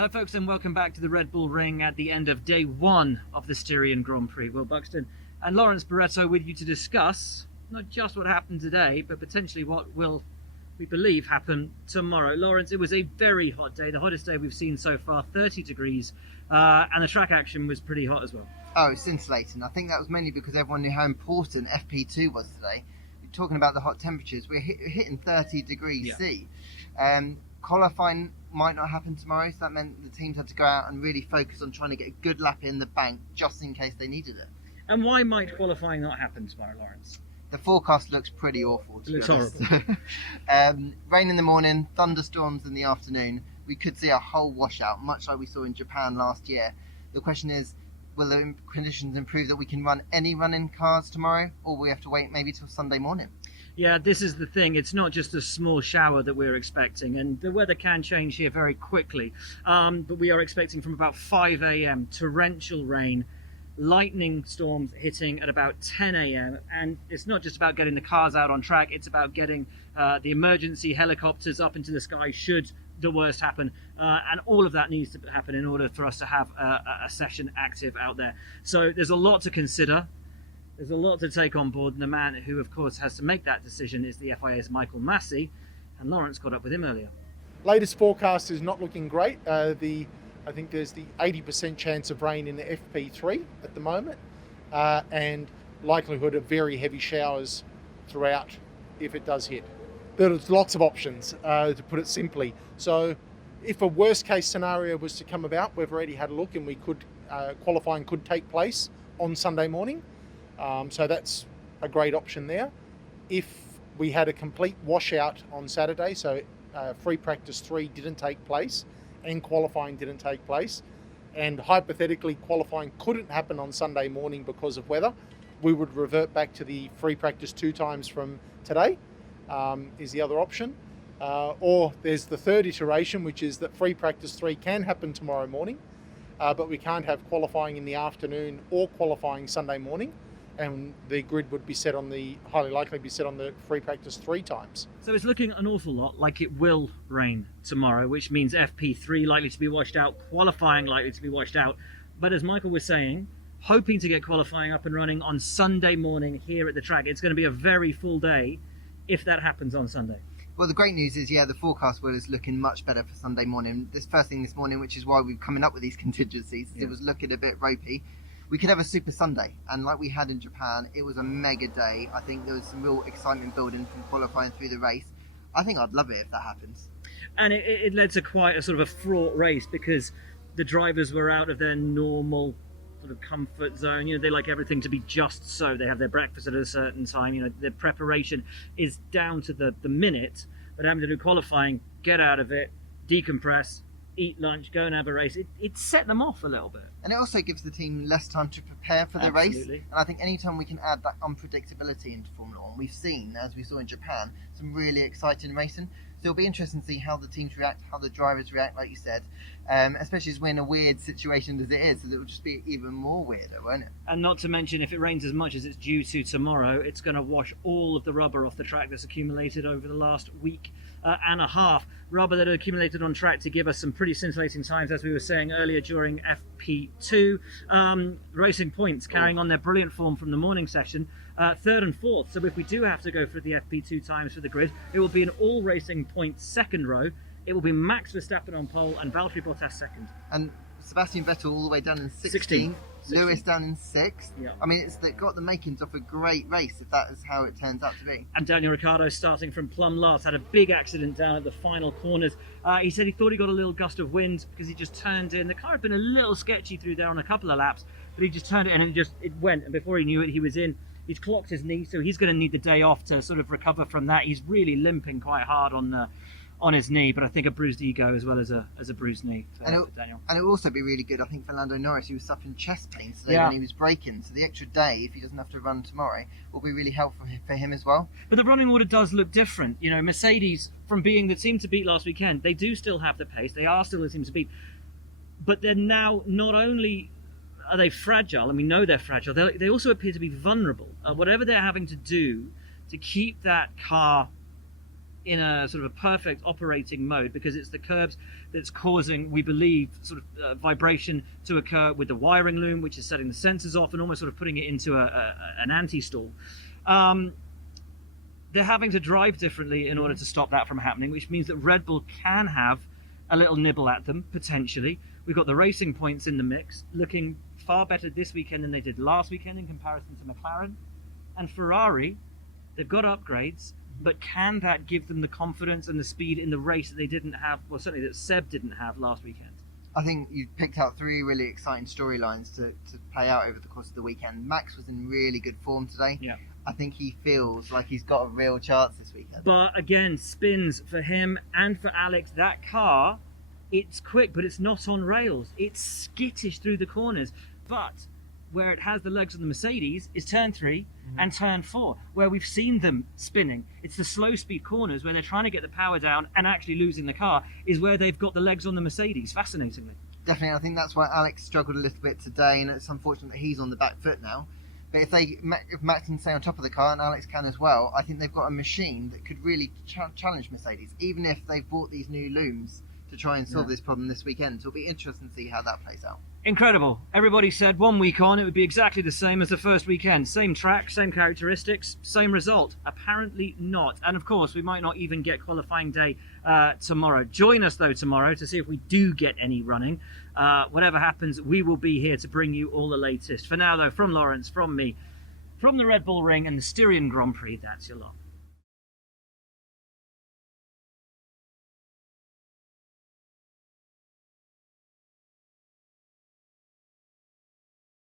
Hello folks and welcome back to the Red Bull Ring at the end of day one of the Styrian Grand Prix. Will Buxton and Lawrence Barretto with you to discuss not just what happened today, but potentially what will, we believe, happen tomorrow. Lawrence, it was a very hot day, the hottest day we've seen so far, 30 degrees, and the track action was pretty hot as well. Oh, it's scintillating. I think that was mainly because everyone knew how important FP2 was today. You're talking about the hot temperatures, we're hitting 30 degrees C. Qualifying might not happen tomorrow, so that meant the teams had to go out and really focus on trying to get a good lap in the bank just in case they needed it. And why might qualifying not happen tomorrow, Lawrence? The forecast looks pretty awful, to be honest. Horrible. Rain in the morning, thunderstorms in the afternoon. We could see a whole washout, much like we saw in Japan last year. The question is, will the conditions improve that we can run any running cars tomorrow, or will we have to wait maybe till Sunday morning? Yeah, this is the thing. It's not just a small shower that we're expecting, and the weather can change here very quickly. But we are expecting from about 5 a.m. torrential rain, lightning storms hitting at about 10 a.m. And it's not just about getting the cars out on track, it's about getting the emergency helicopters up into the sky should the worst happen. And all of that needs to happen in order for us to have a session active out there. So there's a lot to consider. There's a lot to take on board, and the man who, of course, has to make that decision is the FIA's Michael Massey, and Lawrence caught up with him earlier. Latest forecast is not looking great. I think there's the 80% chance of rain in the FP3 at the moment, and likelihood of very heavy showers throughout if it does hit. There's lots of options, to put it simply. So if a worst case scenario was to come about, we've already had a look and we could qualifying could take place on Sunday morning. So that's a great option there. If we had a complete washout on Saturday, so free practice 3 didn't take place and qualifying didn't take place, and hypothetically qualifying couldn't happen on Sunday morning because of weather, we would revert back to the free practice 2 times from today, is the other option. Or there's the third iteration, which is that free practice 3 can happen tomorrow morning, but we can't have qualifying in the afternoon or qualifying Sunday morning. And the grid would be set on highly likely be set on the free practice 3 times. So it's looking an awful lot like it will rain tomorrow, which means FP3 likely to be washed out, qualifying likely to be washed out. But as Michael was saying, hoping to get qualifying up and running on Sunday morning here at the track. It's going to be a very full day if that happens on Sunday. Well, the great news is, the forecast was looking much better for Sunday morning. This first thing this morning, which is why we're coming up with these contingencies, it was looking a bit ropey. We could have a Super Sunday, and like we had in Japan, it was a mega day. I think there was some real excitement building from qualifying through the race. I think I'd love it if that happens. And it led to quite a sort of a fraught race because the drivers were out of their normal sort of comfort zone. They like everything to be just so. They have their breakfast at a certain time. Their preparation is down to the minute, but having to do qualifying, get out of it, decompress, eat lunch, go and have a race. It set them off a little bit. And it also gives the team less time to prepare for the race. And I think anytime we can add that unpredictability into Formula 1, we've seen, as we saw in Japan, some really exciting racing. So it'll be interesting to see how the teams react, how the drivers react, like you said, especially as we're in a weird situation as it is. So it will just be even more weirder, won't it? And not to mention, if it rains as much as it's due to tomorrow, it's going to wash all of the rubber off the track that's accumulated over the last week and a half. Rubber that accumulated on track to give us some pretty scintillating times, as we were saying earlier during FP2. Racing Points carrying on their brilliant form from the morning session, 3rd and 4th. So if we do have to go for the FP2 times for the grid, it will be an all Racing Points second row. It will be Max Verstappen on pole and Valtteri Bottas second. And Sebastian Vettel all the way down in 16th. Lewis down in 6th. Yeah. I mean, it's got the makings of a great race if that is how it turns out to be. And Daniel Ricciardo, starting from plumb last, had a big accident down at the final corners. He said he thought he got a little gust of wind because he just turned in. The car had been a little sketchy through there on a couple of laps, but he just turned it in and it went. And before he knew it, he was in. He's clocked his knee, so he's going to need the day off to sort of recover from that. He's really limping quite hard on his knee, but I think a bruised ego as well as a bruised knee for Daniel. And it will also be really good, I think, for Lando Norris, who was suffering chest pains today when he was braking. So the extra day, if he doesn't have to run tomorrow, will be really helpful for him as well. But the running order does look different. Mercedes, from being the team to beat last weekend, they do still have the pace. They are still the team to beat. But they're now not only are they fragile, and we know they're fragile, they also appear to be vulnerable. Whatever they're having to do to keep that car in a sort of a perfect operating mode, because it's the curbs that's causing, we believe, sort of vibration to occur with the wiring loom, which is setting the sensors off and almost sort of putting it into an anti-stall. They're having to drive differently in order to stop that from happening, which means that Red Bull can have a little nibble at them, potentially. We've got the Racing Points in the mix, looking far better this weekend than they did last weekend in comparison to McLaren. And Ferrari, they've got upgrades, but can that give them the confidence and the speed in the race that they didn't have, well, certainly that Seb didn't have last weekend? I think you've picked out 3 really exciting storylines to play out over the course of the weekend. Max was in really good form today. Yeah. I think he feels like he's got a real chance this weekend. But again, spins for him and for Alex. That car, it's quick, but it's not on rails. It's skittish through the corners. But where it has the legs of the Mercedes is turn 3 and turn 4, where we've seen them spinning. It's the slow speed corners where they're trying to get the power down and actually losing the car, is where they've got the legs on the Mercedes, fascinatingly. Definitely, I think that's why Alex struggled a little bit today, and it's unfortunate that he's on the back foot now. But if Max can stay on top of the car, and Alex can as well, I think they've got a machine that could really challenge Mercedes, even if they've bought these new looms to try and solve this problem this weekend. So it'll be interesting to see how that plays out. Incredible. Everybody said 1 week on it would be exactly the same as the first weekend. Same track, same characteristics, same result. Apparently not. And of course, we might not even get qualifying day tomorrow. Join us though tomorrow to see if we do get any running. Whatever happens, we will be here to bring you all the latest. For now though, from Lawrence, from me, from the Red Bull Ring and the Styrian Grand Prix, that's your lot.